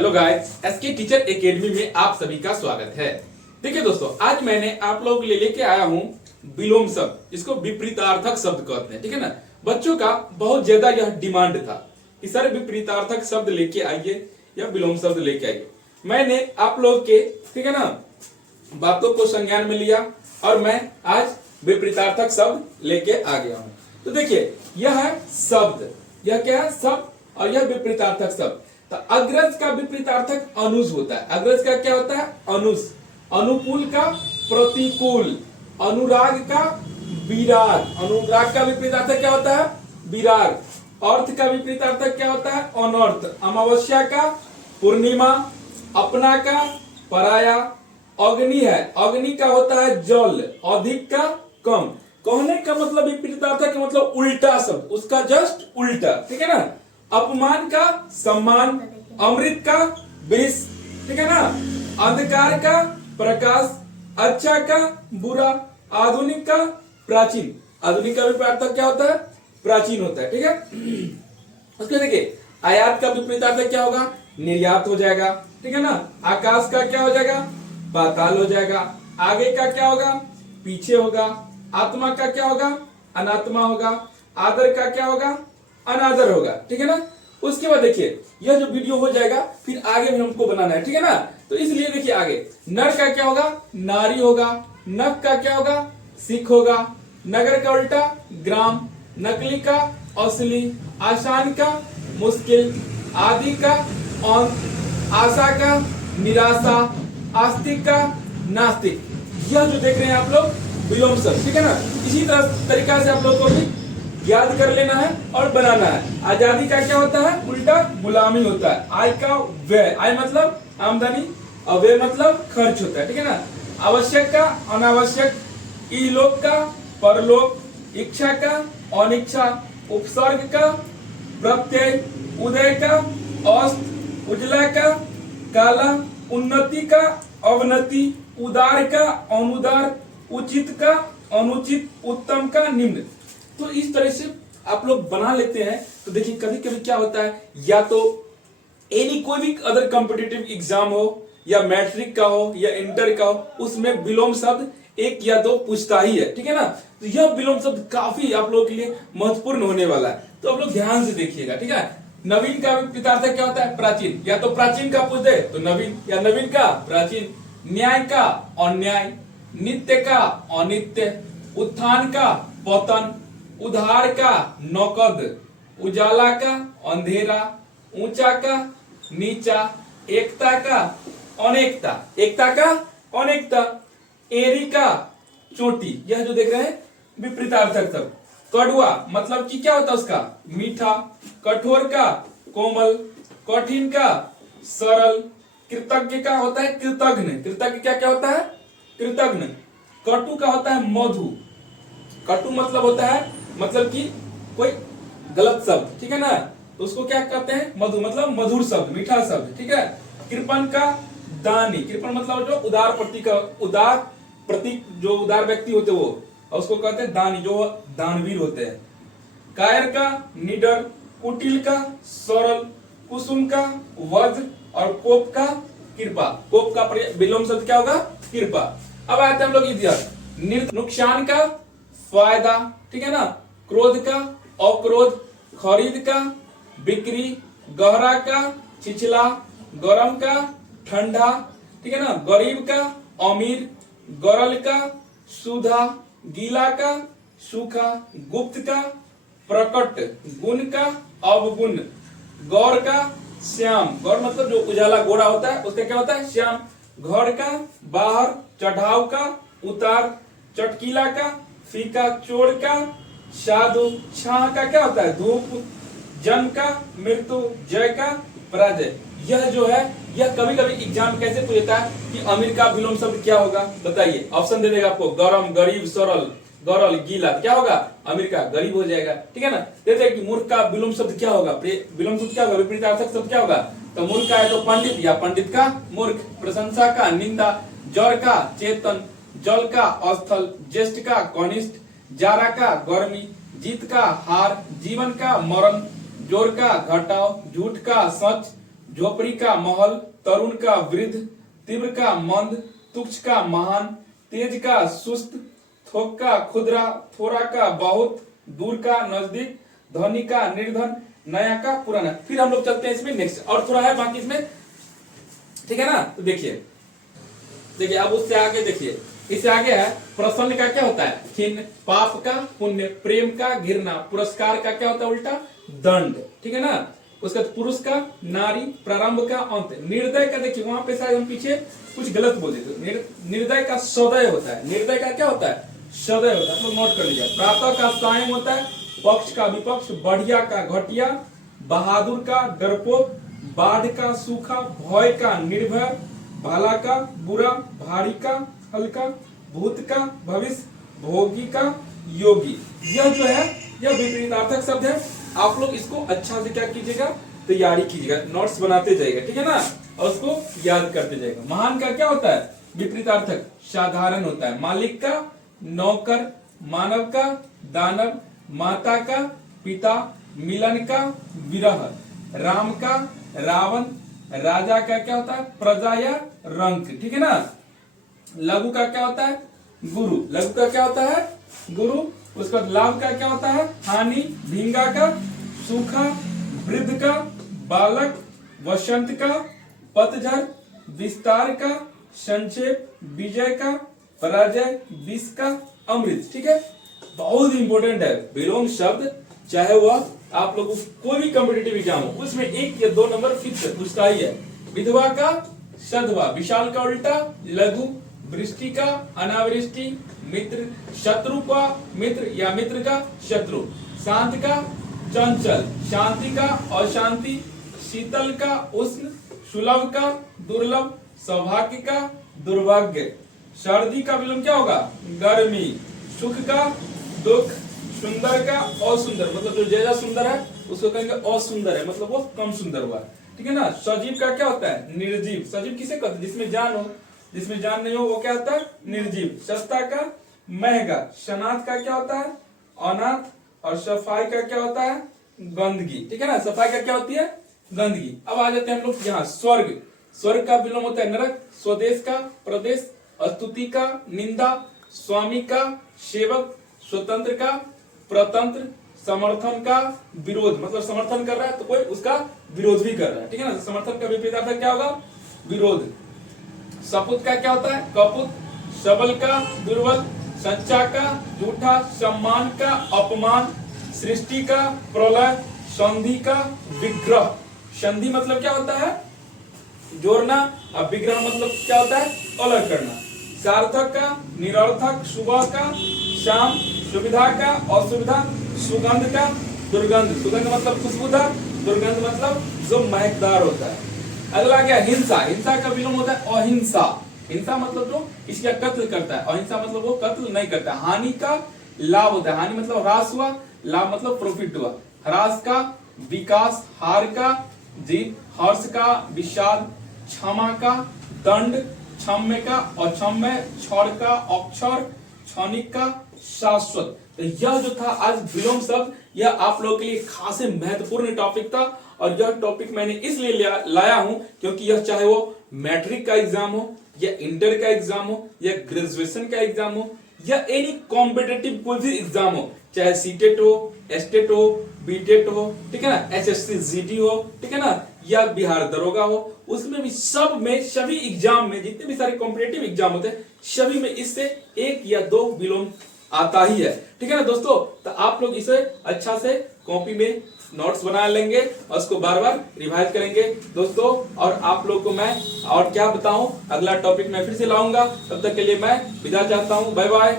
Hello guys, SK teacher academy में आप सभी का स्वागत है। देखिए दोस्तों, आज मैंने आप लोगों के लिए लेके आया हूँ विलोम शब्द, जिसको विपरीतार्थक शब्द कहते हैं। ठीक है ना। बच्चों का बहुत ज्यादा यह डिमांड था कि सर विपरीतार्थक शब्द लेके आइए या विलोम शब्द लेके आइए। मैंने आप लोग के ठीक है ना बातों को संज्ञान में लिया और मैं आज विपरीतार्थक शब्द लेके आ गया हूँ। तो देखिए, यह है शब्द, यह क्या है शब्द, और यह विपरीतार्थक शब्द। तो अग्रज का विपरीतार्थक अनुज होता है। अग्रज का क्या होता है? अनुज। अनुकूल का प्रतिकूल, अनुराग का विराग। अनुराग का विपरीतार्थक क्या होता है? विराग। अर्थ का विपरीतार्थक क्या होता है? अनर्थ। अमावस्या का पूर्णिमा, अपना का पराया। अग्नि है, अग्नि का होता है जल, अधिक का कम। कहने का मतलब विपरीतार्थक मतलब उल्टा शब्द, उसका जस्ट उल्टा। ठीक है ना। अपमान का सम्मान, अमृत का विष। ठीक है ना। अंधकार का प्रकाश, अच्छा का बुरा, आधुनिक का प्राचीन। आधुनिक का विपरीतार्थक क्या होता है? प्राचीन होता है। ठीक है। उसके देखिए, आयात का विपरीतार्थक क्या होगा? निर्यात हो जाएगा। ठीक है ना। आकाश का क्या हो जाएगा? पाताल हो जाएगा। आगे का क्या होगा? पीछे होगा। आत्मा का क्या होगा? अनात्मा होगा। आदर का क्या होगा? अनादर होगा। ठीक है ना। उसके बाद देखिए, यह जो वीडियो हो जाएगा फिर आगे भी हमको बनाना है। ठीक है ना। तो इसलिए देखिए, आगे नर का क्या होगा? नारी होगा। नख का क्या होगा? सिख होगा। नगर का उल्टा ग्राम। नकली का असली। आसान का मुश्किल। आदि का अंत। आशा का निराशा। आस्तिक का नास्तिक। यह जो देख रहे हैं आप लोग विलोम शब्द। ठीक है ना। इसी तरह तरीका से आप लोग को भी याद कर लेना है और बनाना है। आजादी का क्या होता है? उल्टा गुलामी होता है। आय का व्यय, आय मतलब आमदनी और व्यय मतलब खर्च होता है। ठीक है ना। आवश्यक का अनावश्यक, इलोक का परलोक, इच्छा का अनिच्छा, उपसर्ग का प्रत्यय, उदय का अस्त, उजला का काला, उन्नति का अवनति, उदार का अनुदार, उचित का अनुचित, उत्तम का निम्न। तो इस तरह से आप लोग बना लेते हैं। तो देखिए, कभी कभी क्या होता है, या तो एनी कोई भी अदर कॉम्पिटिटिव एग्जाम हो, या मैट्रिक का हो, या इंटर का हो, उसमें विलोम शब्द एक या दो पूछता ही है। ठीक है ना। तो यह विलोम शब्द काफी आप लोगों के लिए महत्वपूर्ण होने वाला है। तो आप लोग ध्यान से देखिएगा। ठीक है। नवीन का विपरीतार्थक क्या होता है? प्राचीन। या तो प्राचीन का पूछ दे तो नवीन, या नवीन का प्राचीन। न्याय का अन्याय, नित्य का अनित्य, उत्थान का पतन, उधार का नकद, उजाला का अंधेरा, ऊंचा का नीचा, एकता का अनेकता, एकता का अनेकता, एरी का चोटी। यह जो देख रहे हैं विपरीतार्थक शब्द। कड़वा मतलब कि क्या होता है उसका? मीठा। कठोर का कोमल, कठिन का सरल, कृतज्ञ का होता है कृतज्ञ। कृतज्ञ क्या क्या होता है? कृतज्ञ। कटु का होता है मधु। कटु मतलब होता है मतलब कि कोई गलत शब्द। ठीक है ना। तो उसको क्या कहते हैं? मधु मतलब मधुर शब्द, मीठा शब्द। ठीक है। कृपण का दानी। कृपण मतलब जो उदार प्रतीक, उदार प्रतीक जो उदार व्यक्ति होते वो, और उसको कहते हैं दानी, जो दानवीर होते हैं। कायर का निडर, कुटिल का सरल, कुसुम का वज्र, और कोप का कृपा। कोप का विलोम शब्द क्या होगा? कृपा। अब आते हैं हम लोग इतिहास। नुकसान का फायदा। ठीक है ना। क्रोध का अक्रोध, खरीद का बिक्री, गहरा का छिछला, गरम का ठंडा। ठीक है ना। गरीब का अमीर, गरल का सुधा, गीला का सूखा, गुप्त का प्रकट, गुण का अवगुण, गौर का श्याम। गौर मतलब जो उजाला गोरा होता है उसका क्या होता है? श्याम। घर का बाहर, चढ़ाव का उतार, चटकीला का फीका, चोर का साधु, छाह का क्या होता है? धूप, जन्म का मृत्यु, जय का पराजय। यह जो है, यह कभी कभी एग्जाम कैसे पूछता है कि अमीर का विलोम शब्द क्या होगा? बताइए। ऑप्शन दे देगा आपको, गरम, गरीब, सरल, गरल, गीला। क्या होगा? अमीर का गरीब हो जाएगा। ठीक है ना। देते हैं कि मूर्ख का विलोम शब्द क्या होगा? विलोम शब्द क्या होगा? विपरीतार्थक शब्द क्या होगा? तो मूर्ख का है तो पंडित, या पंडित का मूर्ख। प्रशंसा का निंदा, जड़ का चेतन, जल का स्थल, ज्येष्ठ का कनिष्ठ, जारा का गर्मी, जीत का हार, जीवन का मरण, जोर का घटाव, झूठ का सच, झोपड़ी का महल, तरुण का वृद्ध, तीव्र का मंद, तुच्छ का महान, तेज का सुस्त, थोक का खुदरा, थोड़ा का बहुत, दूर का नजदीक, धनी का निर्धन, नया का पुराना। फिर हम लोग चलते हैं इसमें नेक्स्ट, और थोड़ा है बाकी इसमें, ठीक है ना। तो देखिए अब उससे आगे देखिए, इससे आगे है प्रसन्न का क्या होता है, खिन्न, पाप का पुण्य, प्रेम का घृणा, पुरस्कार का क्या होता है उल्टा दंड, ठीक है ना। उसका पुरुष का नारी, प्रारंभ का अंत, निर्दय का देखिए वहां पे शायद हम पीछे कुछ गलत बोल देते, निर्दय का सदय होता है, निर्दय का क्या होता है सदय होता है, तो नोट कर लीजिए। प्रातः का सायं होता है, पक्ष का विपक्ष, बढ़िया का घटिया, बहादुर का डरपोक, बाढ़ का सूखा, भय का निर्भय, भला का बुरा, भारी का हल्का, भूत का भविष्य, भोगी का योगी। यह जो है यह विपरीतार्थक शब्द है। आप लोग इसको अच्छा से क्या कीजिएगा, तैयारी कीजिएगा, नोट्स बनाते जाइएगा, ठीक है ना, और उसको याद करते जाइएगा। महान का क्या होता है विपरीतार्थक साधारण होता है, मालिक का नौकर, मानव का दानव, माता का पिता, मिलन का विरह, राम का रावण, राजा का क्या होता है प्रजा या रंक, ठीक है ना। लघु का क्या होता है गुरु, लघु का क्या होता है गुरु। उसके बाद लाभ का क्या होता है हानि, भिंगा का सूखा, वृद्ध का बालक, वसंत का पतझड़, विस्तार का संक्षेप, विजय का पराजय, विष का अमृत, ठीक है। बहुत इंपॉर्टेंट है विलोम शब्द, चाहे वह आप लोगों को कोई भी कॉम्पिटिटिव एग्जाम हो उसमें 1 या 2 नंबर फिक्स पूछता ही है। विधवा का सधवा, विशाल का उल्टा लघु, वृष्टि का अनावृष्टि, मित्र, शत्रु का मित्र या मित्र का शत्रु, शांत का चंचल, शांति का अशांति, शीतल का उष्ण, सुलभ का दुर्लभ, सौभाग्य का दुर्भाग्य, सर्दी का विलोम क्या होगा गर्मी, सुख का दुख, सुंदर का असुंदर, मतलब जो ज्यादा सुंदर है उसको कहेंगे असुंदर है, मतलब वो कम सुंदर हुआ, ठीक है ना। सजीव का क्या होता है निर्जीव, सजीव किसे कहते हैं जिसमें जान हो, जिसमें जान नहीं हो वो क्या होता है निर्जीव। सस्ता का महंगा, शनाथ का क्या होता है अनाथ, और सफाई का क्या होता है गंदगी, ठीक है ना। सफाई का क्या होती है गंदगी। अब आ जाते हैं हम लोग यहाँ स्वर्ग, स्वर्ग का विलोम होता है नरक, स्वदेश का प्रदेश, स्तुति का निंदा, स्वामी का सेवक, स्वतंत्र का प्रतंत्र, समर्थन का विरोध, मतलब समर्थन कर रहा है तो कोई उसका विरोध भी कर रहा है, ठीक है ना। समर्थन का विपरीत क्या होगा विरोध। सपुत का क्या होता है कपुत, सबल का दुर्बल, सच्चा का झूठा, सम्मान का अपमान, सृष्टि का प्रलय, संधि का विग्रह। संधि मतलब क्या होता है जोड़ना, और विग्रह मतलब क्या होता है अलग करना। सार्थक का निरर्थक, सुबह का शाम, सुविधा का असुविधा, सुगंध का दुर्गंध, सुगंध मतलब खुशबूदार, दुर्गंध मतलब जो महकदार होता है। अगला क्या हिंसा, हिंसा का विलोम होता है अहिंसा, हिंसा मतलब जो इसका कत्ल करता है, अहिंसा मतलब वो कत्ल नहीं करता। हानि का लाभ होता है, हानि मतलब ह्रास हुआ, लाभ मतलब प्रॉफिट हुआ। ह्रास का विकास, हार का जीत, हर्ष का विषाद, क्षमा का दंड, क्षम्य का अक्षम्य, क्षण का अक्षर, क्षणिक का शाश्वत। तो यह जो था आज विलोम शब्द, यह आप लोगों के लिए खास महत्वपूर्ण टॉपिक था, और यह टॉपिक मैंने इसलिए लाया हूं क्योंकि यह चाहे वो मैट्रिक का एग्जाम हो या इंटर का एग्जाम हो या ग्रेजुएशन का एग्जाम हो या एनी कॉम्पिटिटिव कोई भी एग्जाम हो, चाहे सीटेट हो, एस्टेट हो, बीटेट हो, ठीक है ना, एसएससी जीडी हो, ठीक है ना, या बिहार दरोगा हो, उसमें भी सब में सभी एग्जाम में जितने भी सारे कॉम्पिटिटिव एग्जाम होते हैं सभी में इससे 1 या 2 विलोम आता ही है, ठीक है ना दोस्तों। तो आप लोग इसे अच्छा से कॉपी में नोट्स बना लेंगे और उसको बार बार रिवाइज करेंगे दोस्तों। और आप लोग को मैं और क्या बताऊं, अगला टॉपिक मैं फिर से लाऊंगा, तब तक के लिए मैं विदा चाहता हूं, बाय बाय।